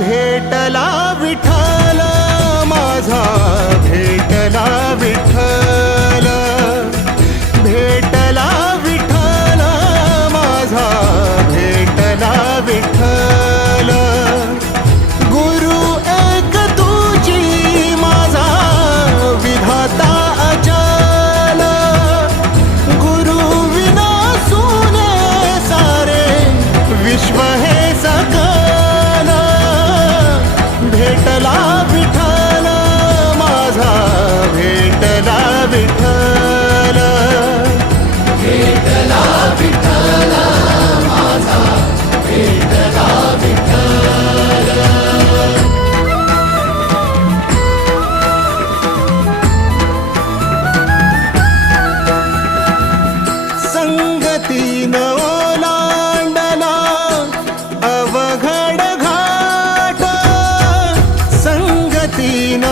भेटला विठ्ठल माझा, भेटला विठ्ठल, भेटला विठ्ठल माझा, भेटला विठ्ठल. गुरु एक तुझी माझा विधाता अचल, गुरु विना सुने सारे विश्व हे सकल. भेटला विठ्ठल माझा, भेटला विठ्ठल, भेटला विठ्ठल माझा, भेटला विठ्ठल. संगतीन ओलांडला अवघड घाट, संगतीन